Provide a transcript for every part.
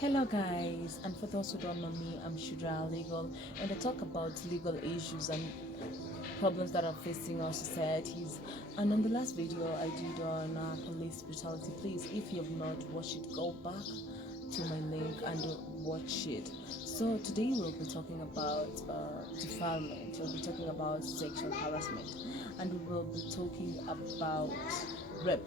Hello guys, and for those who don't know me, I'm Shudra Legal, and I talk about legal issues and problems that are facing our societies. And on the last video I did on police brutality, please, if you have not watched it, go back to my link and watch it. So today we'll be talking about defilement, we'll be talking about sexual harassment, and we will be talking about rape.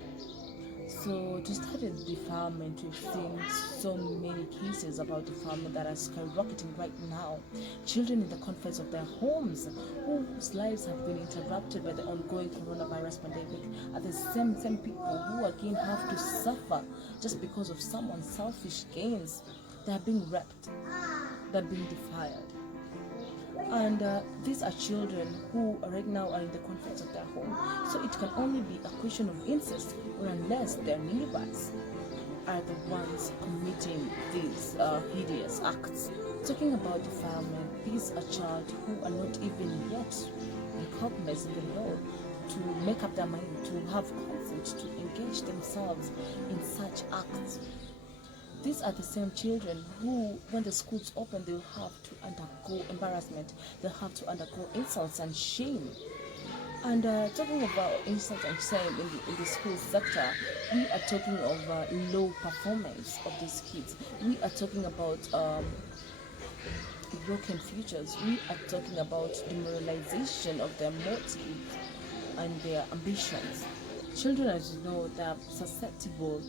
So to start with defilement, we've seen so many cases about defilement that are skyrocketing right now. Children in the comforts of their homes whose lives have been interrupted by the ongoing coronavirus pandemic are the same people who again have to suffer just because of someone's selfish gains. They are being raped, they're being defiled, and these are children who right now are in the comforts of their home. So it can only be a question of incest, or unless their neighbors are the ones committing these hideous acts. Talking about defilement, these are children who are not even yet recognized in the law to make up their mind to have consent to engage themselves in such acts. These are the same children who, when the schools open, they'll have to undergo embarrassment, they'll have to undergo insults and shame. And talking about insults and shame in the school sector, we are talking of low performance of these kids. We are talking about broken futures. We are talking about demoralization of their motives and their ambitions. Children, as you know, they are susceptible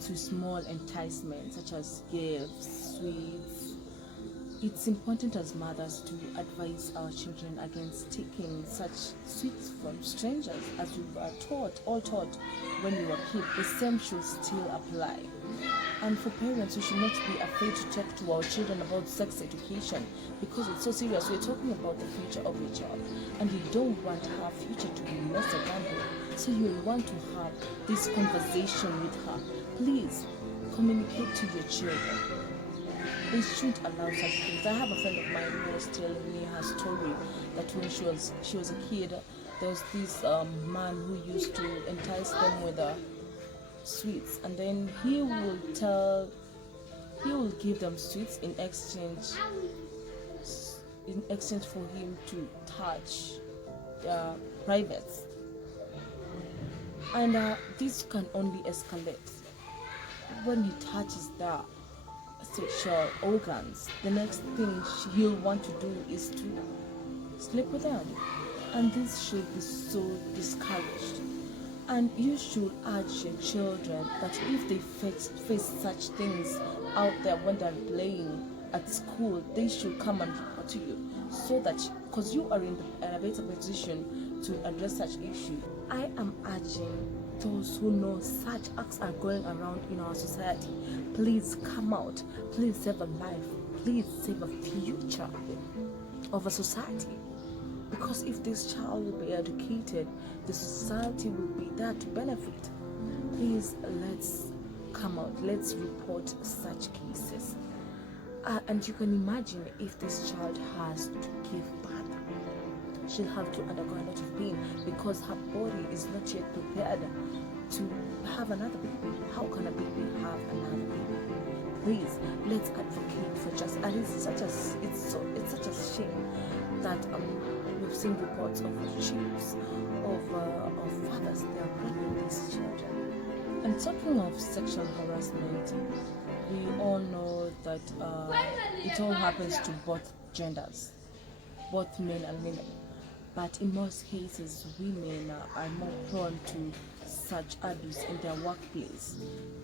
to small enticements such as gifts, sweets. It's important as mothers to advise our children against taking such sweets from strangers, as we were all taught when we were kids. The same should still apply. And for parents, we should not be afraid to talk to our children about sex education, because it's so serious. We're talking about the future of your child, and you don't want her future to be less a gamble. So you want to have this conversation with her. Please communicate to your children. They shouldn't allow such things. I have a friend of mine who was telling me her story that when she was a kid, there was this man who used to entice them with sweets, and then he will give them sweets in exchange for him to touch their privates. And this can only escalate when he touches their sexual organs. The next thing he'll want to do is to sleep with them, and this should be so discouraged. And you should urge your children that if they face such things out there when they're playing at school, they should come and report to you, so that, because you are in a better position to address such issue. I am urging those who know such acts are going around in our society, please come out, please save a life, please save a future of a society. Because if this child will be educated, the society will be there to benefit. Please, let's come out, let's report such cases. And you can imagine, if this child has to give birth, she'll have to undergo a lot of pain, because her body is not yet prepared to have another baby. How can a baby have another baby? Please, let's advocate for justice. And it's such a shame that we've seen reports of chiefs, of fathers, they are raping these children. And talking of sexual harassment, we all know that it all happens to both genders, both men and women. But in most cases, women are more prone to such abuse in their workplace,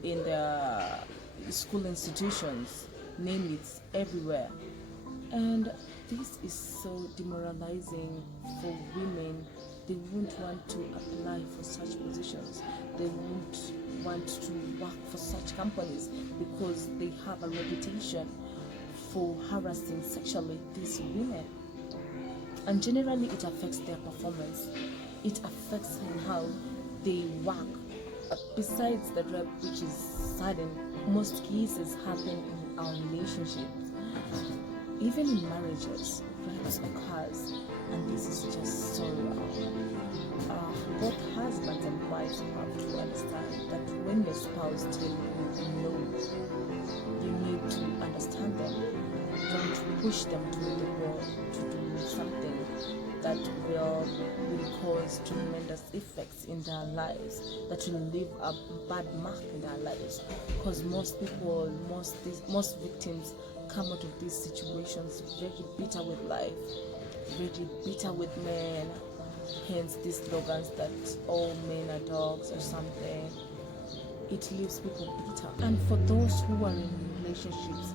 in their school institutions, name it, everywhere. And this is so demoralizing for women. They won't want to apply for such positions. They won't want to work for such companies, because they have a reputation for harassing sexually these women. And generally it affects their performance. It affects how they work. Besides the rape, which is sudden, most cases happen in our relationships. Even in marriages, rapes occurs, and this is just so wrong. Both husbands and wives have to understand that when your spouse tells you no, You need to understand them. Don't push them to the wall to do something that will cause tremendous effects in their lives, that will leave a bad mark in their lives. Because most people, most victims come out of these situations very bitter with life, very bitter with men. Hence these slogans that all men are dogs or something. It leaves people bitter. And for those who are in relationships,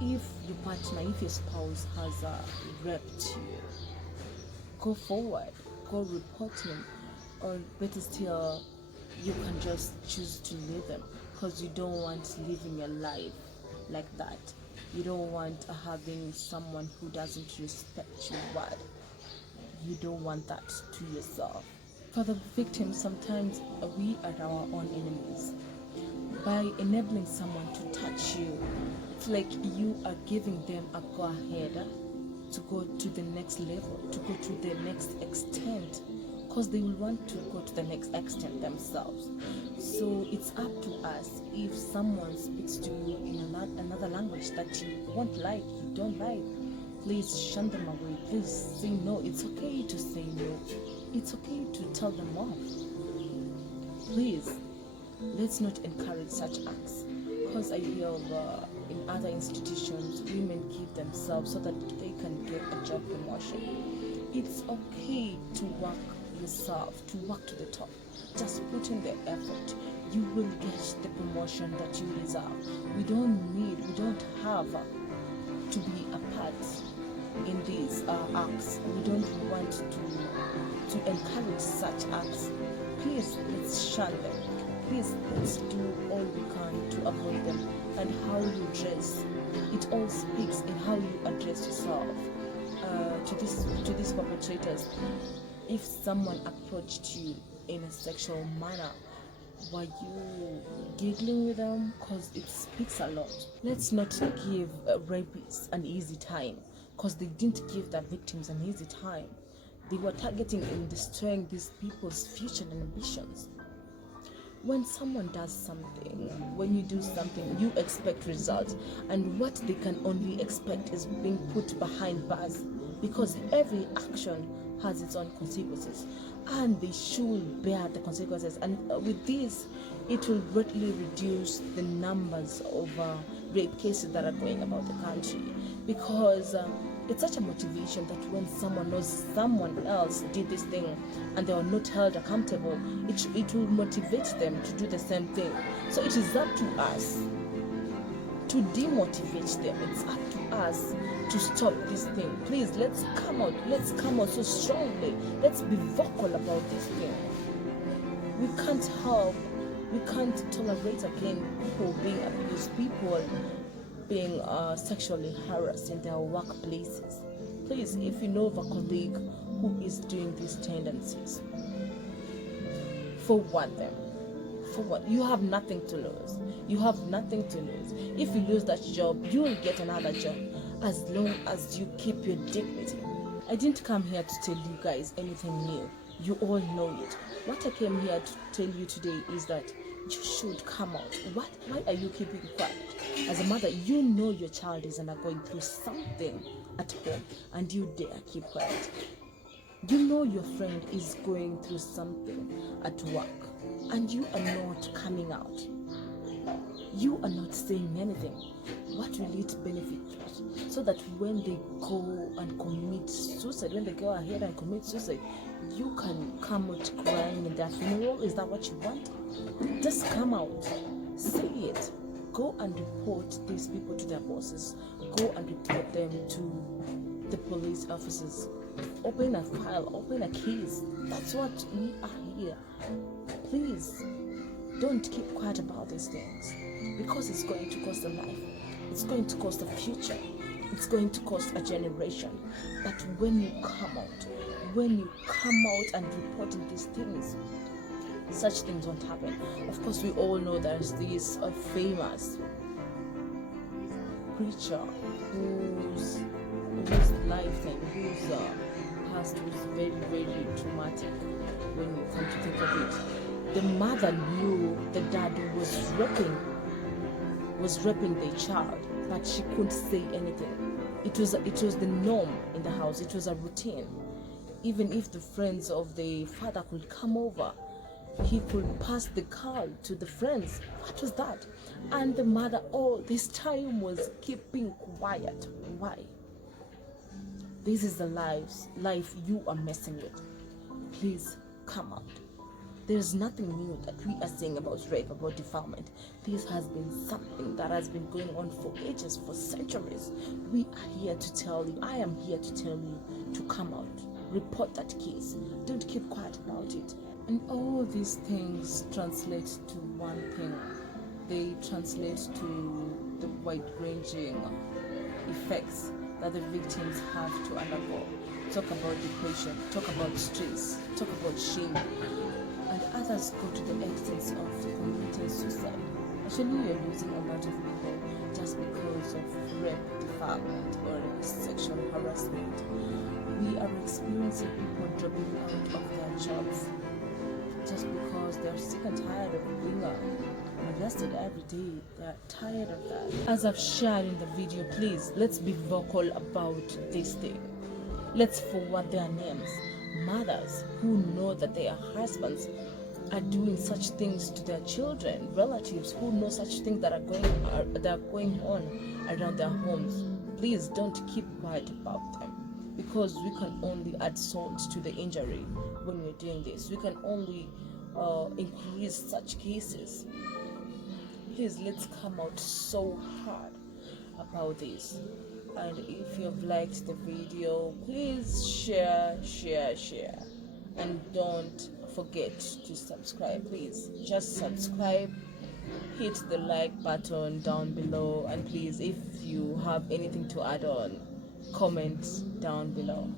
if your partner, if your spouse has raped you, go forward, go report him, or better still, you can just choose to leave them, because you don't want living your life like that. You don't want having someone who doesn't respect your word. You don't want that to yourself. For the victims, sometimes we are our own enemies. By enabling someone to touch you, it's like you are giving them a go ahead to go to the next level, to go to the next extent, because they will want to go to the next extent themselves. So it's up to us. If someone speaks to you in another language that you won't like, you don't like, please shun them away. Please say no. It's okay to say no. It's okay to tell them off. Please, let's not encourage such acts, because I hear in other institutions women give themselves so that they can get a job promotion. It's okay to work yourself, to work to the top. Just put in the effort. You will get the promotion that you deserve. We don't have to be a part in these acts. We don't want to encourage such acts. Please, let's shun them. Please, let's do all we can to avoid them. And how you dress, it all speaks in how you address yourself. To these perpetrators, if someone approached you in a sexual manner, were you giggling with them? Because it speaks a lot. Let's not give rapists an easy time, because they didn't give their victims an easy time. They were targeting and destroying these people's future and ambitions. When someone does something, when you do something, you expect results, and what they can only expect is being put behind bars, because every action has its own consequences, and they should bear the consequences. And with this, it will greatly reduce the numbers of rape cases that are going about the country, because it's such a motivation that when someone knows someone else did this thing and they are not held accountable, it will motivate them to do the same thing. So it is up to us to demotivate them. It's up to us to stop this thing. Please, let's come out so strongly. Let's be vocal about this thing. We can't tolerate again people being abused, people being sexually harassed in their workplaces. Please, if you know of a colleague who is doing these tendencies, forward them. Forward. You have nothing to lose. You have nothing to lose. If you lose that job, you will get another job, as long as you keep your dignity. I didn't come here to tell you guys anything new. You all know it. What I came here to tell you today is that you should come out. Why are you keeping quiet? As a mother, you know your child is going through something at home, and you dare keep quiet. You know your friend is going through something at work, and you are not coming out. You are not saying anything. What will it benefit us? So that when they go and commit suicide, when they go ahead and commit suicide, you can come out crying in their funeral. Is that what you want? Just come out. Say it. Go and report these people to their bosses. Go and report them to the police officers. Open a file, open a case. That's what we are here. Please, don't keep quiet about these things, because it's going to cost a life. It's going to cost a future. It's going to cost a generation. But when you come out and report these things, such things won't happen. Of course, we all know there's this famous preacher whose lifetime, whose past was very, very traumatic when you come to think of it. The mother knew the dad was raping was raping their child, but she couldn't say anything. It was the norm in the house. It was a routine. Even if the friends of the father could come over, he could pass the call to the friends. What was that? And the mother all this time was keeping quiet. Why? This is the life you are messing with. Please come out. There's nothing new that we are saying about rape, about defilement. This has been something that has been going on for ages, for centuries. We are here to tell you, I am here to tell you to come out. Report that case. Don't keep quiet about it. And all these things translate to one thing. They translate to the wide-ranging effects that the victims have to undergo. Talk about depression, talk about stress, talk about shame, and others go to the extent of committing suicide. Actually, you're losing a lot of people just because of rape, defilement, or sexual harassment. We are experiencing people dropping out of their jobs just because they're sick and tired of being molested every day. They're tired of that. As I've shared in the video, please, let's be vocal about this thing. Let's forward their names. Mothers who know that their husbands are doing such things to their children, relatives who know such things that are going on around their homes. Please don't keep quiet about them, because we can only add salt to the injury when we're doing this. We can only increase such cases. Please, let's come out so hard about this. And if you've liked the video, please share, and don't forget to subscribe. Please just subscribe, hit the like button down below, and please, if you have anything to add on, comment down below.